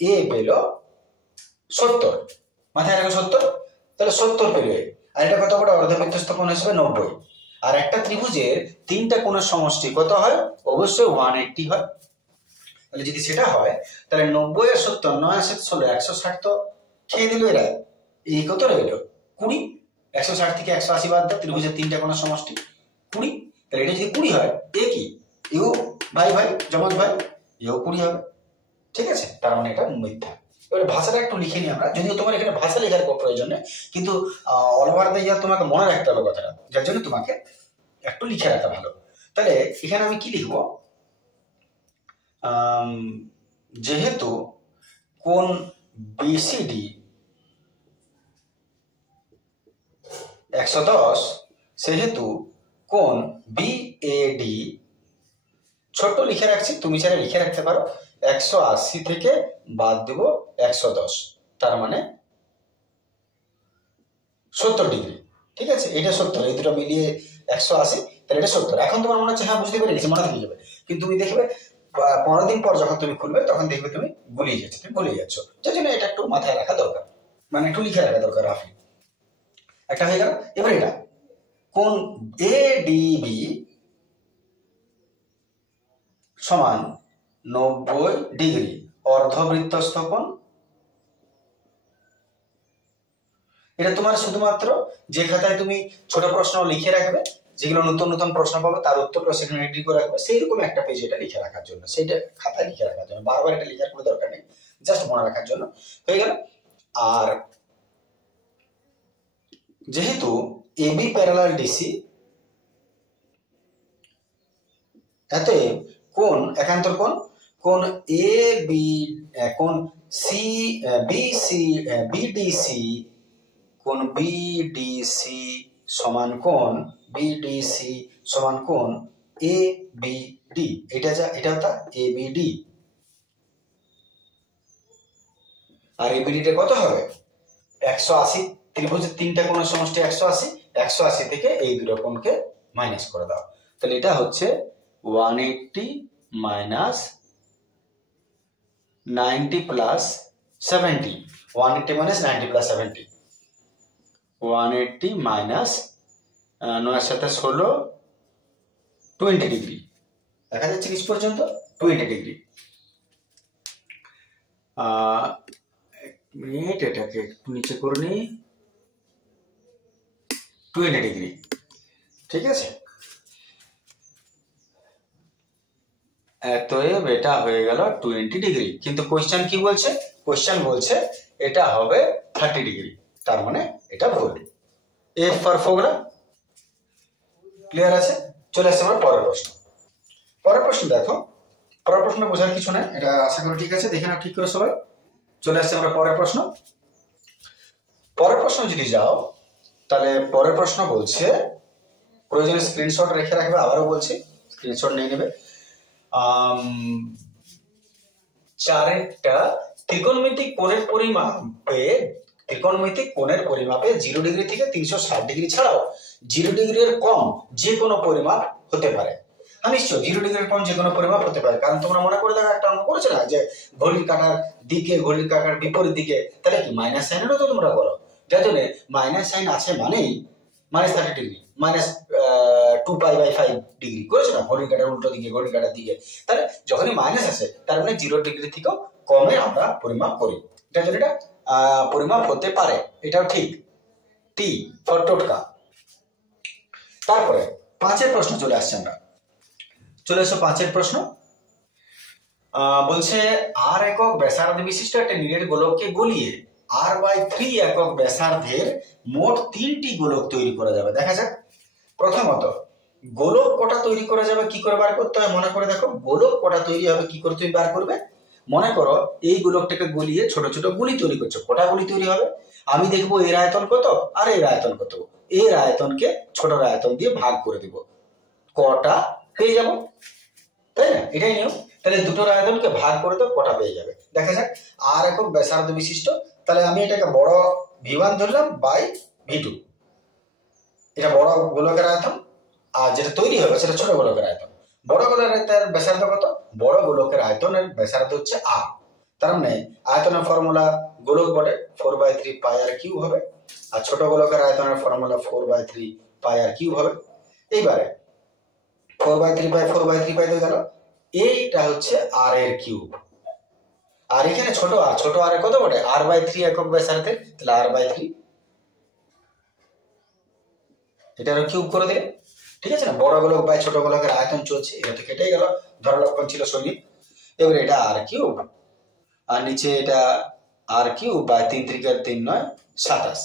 এ পেল 70। মাথায় রাখো 70। তাহলে 70 পেল। আর এটা কত বড়? অর্ধবৃত্তস্থ কোণ হিসেবে 90। আর একটা ত্রিভুজের তিনটা কোণের সমষ্টি কত হয়? অবশ্যই 180 হয়। তাহলে যদি সেটা হয়, তাহলে 90 আর 70, 9 আর 7 16, 160 তো খেয়ে দিল এরা। এই কত রইল? 20। 160 থেকে 180 বাদ দাও, ত্রিভুজের তিনটা কোণের সমষ্টি 20। তাহলে এটা যদি 20 হয়, এ কি? ইউ ভাই ভাই যমজ ভাই, এও 20 হবে। ঠিক আছে, তার মানে এটা মিথ্যা। এবারে ভাষাটা একটু লিখে নিই আমরা, যদিও তোমার এখানে ভাষা লেখার প্রয়োজন নেই, কিন্তু অল ওভার দ্য ইয়ার তোমাকে মনে রাখতে হবে কথাটা, যার জন্য তোমাকে একটু লিখে রাখা ভালো। তাহলে এখানে আমি কি লিখবো? যেহেতু কোণ বিসিডি 110, সেহেতু কোণ বিএডি ছোট লিখে রাখছি, তুমি চাইলে লিখে রাখতে পারো 180 থেকে বাদ দেব 110, তার মানে 70 ডিগ্রি। ঠিক আছে, এটা 70, এই দুটো মিলিয়ে 180, তাহলে এটা 70। এখন তোমার মনে হচ্ছে হ্যাঁ বুঝতে পেরে গেছি, মনে থেকে যাবে, কিন্তু তুমি দেখবে 15 দিন পর যখন তুমি খুলবে তখন দেখবে তুমি গুলিয়ে যাচ্ছ, তুমি ভুলে যাচ্ছ। যার জন্য এটা একটু মাথায় রাখা দরকার, মানে একটু লিখে রাখা দরকার রাফি। একটা হয়ে গেল। এবার এটা কোণ এডিবি সমান 90 ডিগ্রি অর্ধবৃত্তস্থ কোণ। এটা তোমার শুধুমাত্র যে খাতায় তুমি ছোট প্রশ্ন লিখে রাখবে, যেগুলো নতুন নতুন প্রশ্ন পাবে তার উত্তরটা সেখানে রেডি করে রাখবে, সেইরকম একটা পেজ এটা লিখে রাখার জন্য, সেইটা খাতায় লিখে রাখার জন্য, বারবার এটা লেখার কোনো দরকার নেই, জাস্ট মনে রাখার জন্য হয়ে গেল। আর যেহেতু এবি প্যারালাল ডিসি, এতে কোণ একান্তর কোণ, কোণ এ বি, কোণ সি বিসি, বিডিসি, কোণ বিডিসি সমান কোণ বিডিসি সমান কোণ এ বি ডি। এটা যা, এটা তা এ বি ডি। আর এবিডিটা কত হবে? 180। ত্রিভুজের তিনটা কোণের সমষ্টি 180, 180 থেকে এই দুটো কোণকে মাইনাস করে দাও, তাহলে এটা হচ্ছে 180 minus 90 plus 70। 180 minus 90 plus 70, 180 minus 9 সাথে 16, 20 ডিগ্রি। দেখা যাচ্ছে কিছু পর্যন্ত 20 ডিগ্রি। মিনিট, এটাকে একটু নিচে করে নিই, 20 ডিগ্রি। ঠিক আছে, অতএব এটা হয়ে গেল 20 ডিগ্রি। কিন্তু কোশ্চেন কি বলছে? কোশ্চেন বলছে এটা হবে 30 ডিগ্রি, তার মানে এটা ভুল। এফ ফর ফোগরা ক্লিয়ার আছে। চলে আসছে আমার পরের প্রশ্ন। পরের প্রশ্ন দেখো, পরের প্রশ্ন বোঝার কিছু না, এটা আশা করি ঠিক আছে, দেখে নাও ঠিক করে সবাই। চলে আসছে আমরা পরের প্রশ্ন। পরের প্রশ্ন যদি যাও তাহলে পরের প্রশ্ন বলছে, প্রয়োজনে স্ক্রিনশট রেখে রাখবে, আবারও বলছি স্ক্রিনশট নিয়ে নেবে। চারটা ত্রিকোণমিতিক কোণের পরিমাপে, ত্রিকোণমিতিক কোণের পরিমাপে 0 ডিগ্রি থেকে 360 ডিগ্রি ছাড়াও 0 ডিগ্রির কম যে কোনো পরিমাপ হতে পারে। নিশ্চয় 0 ডিগ্রির কম যে কোনো পরিমাপ হতে পারে, কারণ তোমরা মনে করে দেখো একটা অঙ্ক করেছো না যে ঘড়ির কাঁটার দিকে, ঘড়ির কাঁটার বিপরীত দিকে, তাহলে কি মাইনাস সাইনেরও তো তোমরা করো, যার জন্য মাইনাস সাইন আছে মানেই -30 ডিগ্রি, -2π/5 ডিগ্রি করেছো না ঘড়ির কাঁটার উল্টো দিকে, ঘড়ির কাঁটার দিকে। তাহলে যখনই মাইনাস আসে তার মানে 0 ডিগ্রি থেকেও কমে আমরা পরিমাপ করি, যার জন্য এটা পরিমাপ হতে পারে, এটাও ঠিক। টি ফর টোটকা। তারপরে 5এর প্রশ্ন চলে আসছে, আমরা চলে এসো 5এর প্রশ্ন। বলছে আর একক ব্যাসার্ধ বিশিষ্ট একটা নিরেট গোলককে গলিয়ে r/3 একক ব্যাসার্ধের মোট 3টি গোলক তৈরি করা যাবে। দেখা যাক, প্রথমত গোলক কটা তৈরি করা যাবে কি করে বার করতে হয় মনে করে দেখো। গোলক কটা তৈরি হবে কি করে তুমি বার করবে? মনে করো এই গোলকটাকে গলিয়ে ছোট ছোট গুলি তৈরি করছো, কটা গুলি তৈরি হবে? আমি দেখবো এর আয়তন কত আর এর আয়তন কত, এর আয়তনকে ছোট আয়তন দিয়ে ভাগ করে দিব, কটা পেয়ে যাবো, তাই না? এটাই নিয়ম। তাহলে দুটোর আয়তনকে ভাগ করে দাও, কটা পেয়ে যাবে। দেখা যাক আর একক ব্যাসার্ধ বিশিষ্ট, তাহলে আমি এটাকে বড় V1 ধরলাম বাই V2, এটা বড় গোলকের আয়তন, আর যেটা তৈরি হবে সেটা ছোট গোলকের আয়তন। বড় গোলকের ব্যাসার্ধ কত? বড় গোলকের আয়তনের ব্যাসার্ধ হচ্ছে r, তার মানে আয়তনের ফর্মুলা গোলক বটে 4/3 πr³ হবে, আর ছোট গোলকের আয়তনের ফর্মুলা 4/3 πr³ হবে। এইবারে 4/3 হয়ে গেল, এইটা হচ্ছে r এর কিউব, আর এখানে ছোট r এর কত বটে r/3 একক ব্যাসার্ধের, তাহলে r/3 এটারও কিউব করে দিলে, ঠিক আছে না? বড় গোলক বাই ছোট গোলকের আয়তন চলছে, এটা তো কেটেই গেল, ধরালক্ষণ ছিল সঙ্গীত। এবারে এটা r³ আর নিচে এটা r³ বাই 3 × 3 = 27।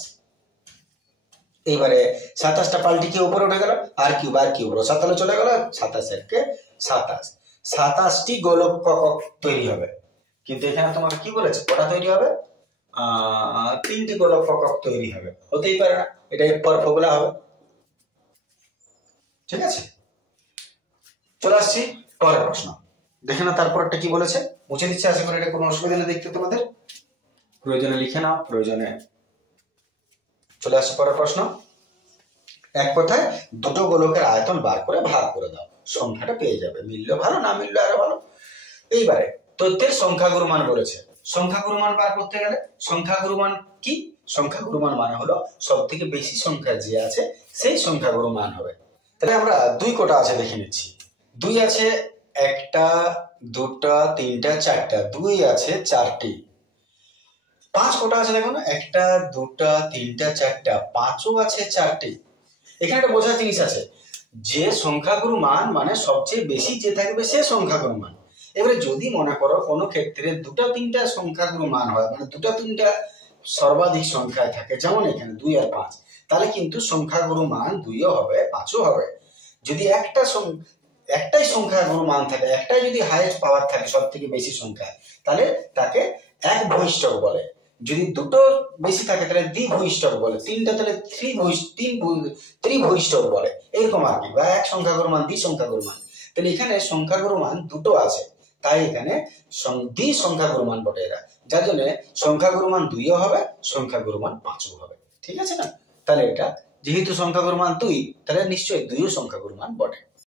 এইবারে 27টা পাল্টি কি উপরে উঠে গেল, r³ রসাতলে চলে গেল, 27 এর কে 27, 27টি গোলক ককক তৈরি হবে। কিন্তু এখানে তোমার কি বলেছে কটা তৈরি হবে? 3টি গোলক ককক তৈরি হবে, হতেই পারে না, এটা পর ফর্মুলা হবে। ঠিক আছে, চলে আসছি পরের প্রশ্ন, দেখে না তারপরটা কি বলেছে, মুছে দিচ্ছে, আশা করি এটা কোনো অসুবিধা নেই দেখতে তোমাদের, প্রয়োজনে লিখে নাও, প্রয়োজনে। চলে আসছে পরের প্রশ্ন। এক কথায় দুটো গোলকের আয়তন বার করে ভাগ করে দাও, সংখ্যাটা পেয়ে যাবে, মিললে ভালো, না মিললে আরো ভালো। এইবারে তথ্যের সংখ্যাগুরু মান বলেছে, সংখ্যাগুরু মান বার করতে গেলে সংখ্যাগুরু মান কি? সংখ্যাগুরু মান মানে হলো সব থেকে বেশি সংখ্যা যে আছে সেই সংখ্যাগুরু মান হবে। তাহলে আমরা 2 কোটা আছে দেখে নিচ্ছি, 2 আছে 1টা 2টা 3টা 4টা, 2 আছে 4টি। 5 কোটা আছে দেখো না, 1টা 2টা 3টা 4টা, 5ও আছে 4টি। এখানে একটা বোঝার জিনিস আছে, যে সংখ্যাগুরু মান মানে সবচেয়ে বেশি যে থাকবে সে সংখ্যাগুরু মান। এবারে যদি মনে করো কোনো ক্ষেত্রে 2টা 3টা সংখ্যাগুরু মান হয়, মানে 2টা 3টা সর্বাধিক সংখ্যায় থাকে, যেমন এখানে 2 আর 5, তাহলে কিন্তু সংখ্যাগুরু মান 2ও হবে 5ও হবে। যদি একটাই সংখ্যাগুরু মান থাকে, একটাই যদি হাইয়েস্ট পাওয়ার থাকে সব থেকে বেশি সংখ্যা, তাহলে তাকে এক ভূমিষ্ঠক বলে। যদি দুটো বেশি থাকে তাহলে দ্বিভূমিষ্ঠক বলে, 3টা তাহলে ত্রিভূমিষ্ঠক বলে, এরকম আর কি, বা এক সংখ্যাগুরু মান দ্বি সংখ্যাগুরু মান। তাহলে এখানে সংখ্যাগুরু মান দুটো আছে, তাই এখানে দ্বি সংখ্যাগুরু মান বটে এরা, যার জন্য সংখ্যাগুরু মান 2ও হবে, সংখ্যাগুরু মান 5ও হবে। ঠিক আছে না? তাহলে এটা যেহেতু সংখ্যাগুরু মান 2, তাহলে নিশ্চয়ই 2ও সংখ্যাগুরু মান বটে।